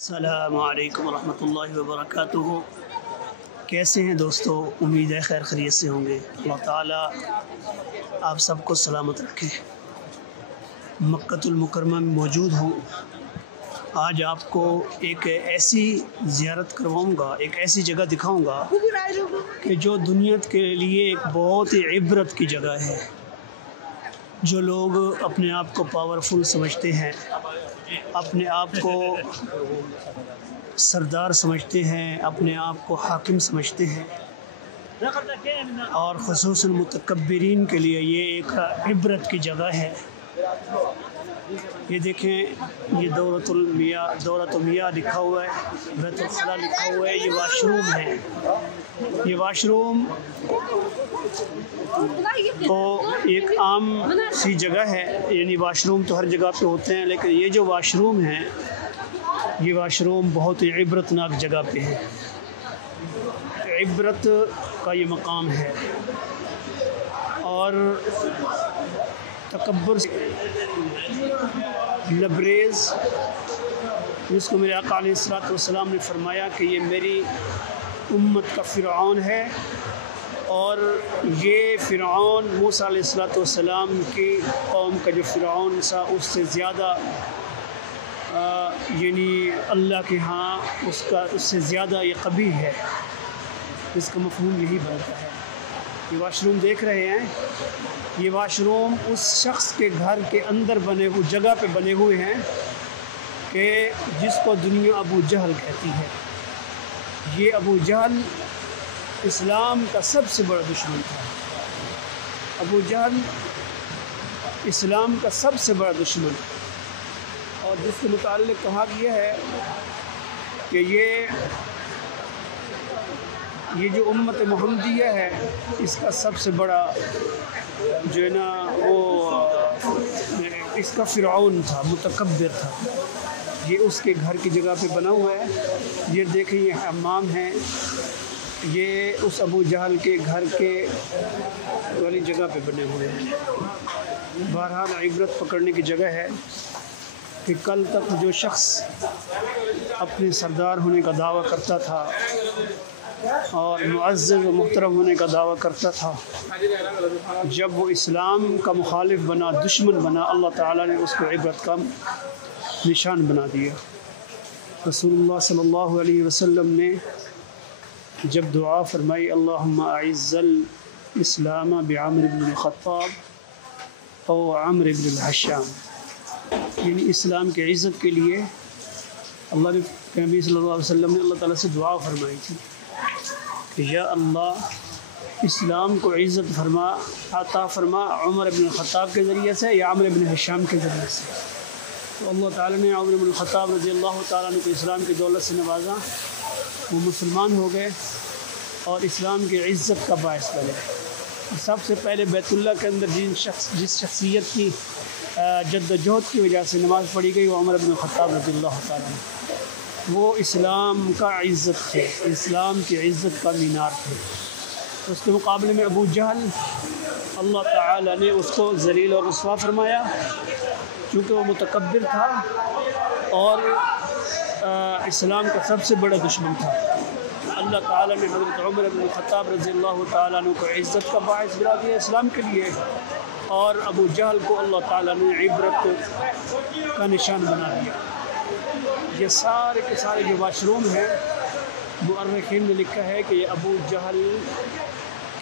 السلام علیکم ورحمۃ اللہ وبرکاتہ۔ کیسے ہیں دوستو؟ امید ہے خیر خیریت سے ہوں گے۔ اللہ تعالیٰ آپ سب کو سلامت رکھے۔ مکۃ المکرمہ میں موجود ہوں۔ آج آپ کو ایک ایسی زیارت کرواؤں گا، ایک ایسی جگہ دکھاؤں گا کہ جو دنیا کے لیے ایک بہت ہی عبرت کی جگہ ہے۔ جو لوگ اپنے آپ کو پاورفل سمجھتے ہیں، اپنے آپ کو سردار سمجھتے ہیں، اپنے آپ کو حاکم سمجھتے ہیں، اور خصوصاً متکبرین کے لیے یہ ایک عبرت کی جگہ ہے۔ یہ دیکھیں، یہ دورۃ المیاہ لکھا ہوا ہے، بیت الخلاء لکھا ہوا ہے، یہ واش روم ہے۔ یہ واش روم تو ایک عام سی جگہ ہے، یعنی واش روم تو ہر جگہ پہ ہوتے ہیں، لیکن یہ جو واش روم ہے، یہ واش روم بہت ہی عبرتناک جگہ پہ ہے۔ عبرت کا یہ مقام ہے، اور تکبر لبریز، جس کو میرے آقا علیہ السلام نے فرمایا کہ یہ میری امت کا فرعون ہے، اور یہ فرعون موسیٰ علیہ السلام کی قوم کا جو فرعون تھا اس سے زیادہ یعنی اللہ کے ہاں اس سے زیادہ یہ قبیح ہے۔ اس کا مفہوم یہی بنتا ہے۔ یہ واش روم دیکھ رہے ہیں، یہ واش روم اس شخص کے گھر کے اندر بنے ہوئے جگہ پہ بنے ہوئے ہیں کہ جس کو دنیا ابو جہل کہتی ہے۔ یہ ابو جہل اسلام کا سب سے بڑا دشمن تھا۔ ابو جہل اسلام کا سب سے بڑا دشمن، اور جس کے متعلق کہا گیا ہے کہ یہ جو امت محمدیہ ہے، اس کا سب سے بڑا جو ہے نا وہ اس کا فرعون تھا، متکبر تھا۔ یہ اس کے گھر کی جگہ پہ بنا ہوا ہے۔ یہ دیکھیں، یہ حمام ہے، یہ اس ابو جہل کے گھر کے والی جگہ پہ بنے ہوئے ہیں۔ بہرحال عبرت پکڑنے کی جگہ ہے کہ کل تک جو شخص اپنے سردار ہونے کا دعویٰ کرتا تھا اور معزز و محترم ہونے کا دعویٰ کرتا تھا، جب وہ اسلام کا مخالف بنا، دشمن بنا، اللہ تعالیٰ نے اس کو عبرت کا نشان بنا دیا۔ رسول اللہ صلی اللہ علیہ وسلم نے جب دعا فرمائی، اللہم اعز الاسلام بعمر بن الخطاب او عمرو بن الحشام، یعنی اسلام کی عزت کے لیے اللہ نے، نبی صلی اللہ علیہ وسلم نے اللہ تعالیٰ سے دعا فرمائی تھی کہ یا اللہ، اسلام کو عزت فرما، عطا فرما عمر بن الخطاب کے ذریعے سے یا عمرو بن حشام کے ذریعے سے۔ تو اللہ تعالیٰ نے عمر بن الخطاب رضی اللہ تعالیٰ عنہ کو اسلام کی دولت سے نوازا، وہ مسلمان ہو گئے اور اسلام کی عزت کا باعث بنے۔ سب سے پہلے بیت اللہ کے اندر جس شخصیت کی جد و جہد کی وجہ سے نماز پڑھی گئی، وہ عمر بن الخطاب رضی اللہ تعالیٰ عنہ، وہ اسلام کا عزت تھے، اسلام کی عزت کا مینار تھے۔ اس کے مقابلے میں ابو جہل، اللہ تعالیٰ نے اس کو ذلیل اور رسوا فرمایا، کیونکہ وہ متکبر تھا اور اسلام کا سب سے بڑا دشمن تھا۔ اللہ تعالیٰ نے حضرت عمر بن الخطاب رضی اللہ تعالیٰ عنہ کو عزت کا باعث بنا دیا اسلام کے لیے، اور ابو جہل کو اللہ تعالیٰ نے عبرت کا نشان بنا دیا۔ یہ سارے کے سارے جو واش روم ہیں، مؤرخین نے لکھا ہے کہ یہ ابو جہل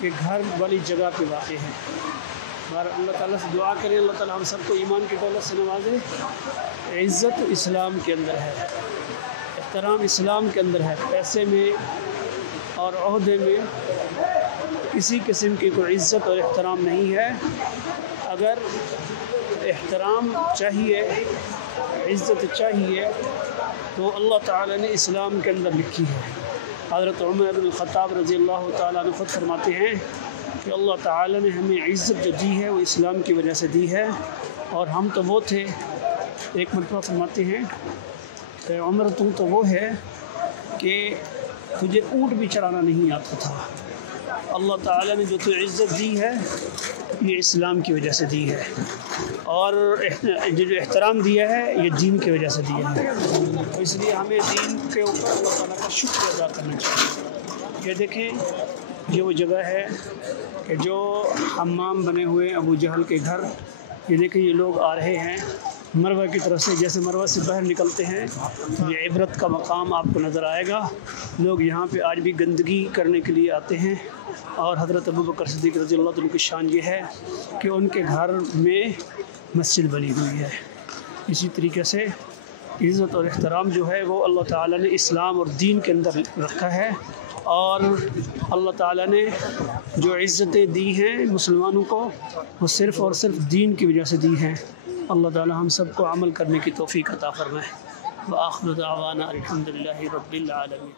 کے گھر والی جگہ پہ واقع ہیں۔ اللہ تعالیٰ سے دعا کریں، اللہ تعالیٰ ہم سب کو ایمان کی دولت سے نوازے۔ عزت اسلام کے اندر ہے، احترام اسلام کے اندر ہے۔ پیسے میں اور عہدے میں کسی قسم کی کوئی عزت اور احترام نہیں ہے۔ اگر احترام چاہیے، عزت چاہیے، تو اللہ تعالیٰ نے اسلام کے اندر لکھی ہے۔ حضرت عمر بن الخطاب رضی اللہ تعالیٰ عنہ خود فرماتے ہیں کہ اللہ تعالیٰ نے ہمیں عزت جو دی ہے وہ اسلام کی وجہ سے دی ہے، اور ہم تو وہ تھے، ایک مرتبہ فرماتے ہیں کہ عمر تو وہ ہے کہ تجھے اونٹ بھی چلانا نہیں آتا تھا، اللہ تعالیٰ نے جو تو عزت دی ہے یہ اسلام کی وجہ سے دی ہے، اور جو احترام دیا ہے یہ دین کی وجہ سے دیا ہے، تو اس لیے ہمیں دین کے اوپر اللہ تعالیٰ کا شکر ادا کرنا چاہیے۔ یہ دیکھیں یہ وہ جگہ ہے کہ جو حمام بنے ہوئے ابو جہل کے گھر، یہ دیکھیں یہ لوگ آ رہے ہیں مروہ کی طرف سے، جیسے مروہ سے باہر نکلتے ہیں یہ عبرت کا مقام آپ کو نظر آئے گا۔ لوگ یہاں پہ آج بھی گندگی کرنے کے لیے آتے ہیں، اور حضرت ابوبکر صدیق رضی اللہ عنہ کی شان یہ ہے کہ ان کے گھر میں مسجد بنی ہوئی ہے۔ اسی طریقے سے عزت اور احترام جو ہے وہ اللہ تعالیٰ نے اسلام اور دین کے اندر رکھا ہے، اور اللہ تعالیٰ نے جو عزتیں دی ہیں مسلمانوں کو وہ صرف اور صرف دین کی وجہ سے دی ہیں۔ اللہ تعالیٰ ہم سب کو عمل کرنے کی توفیق عطا فرمائے۔ وآخر دعوانا الحمد للہ رب العالمین۔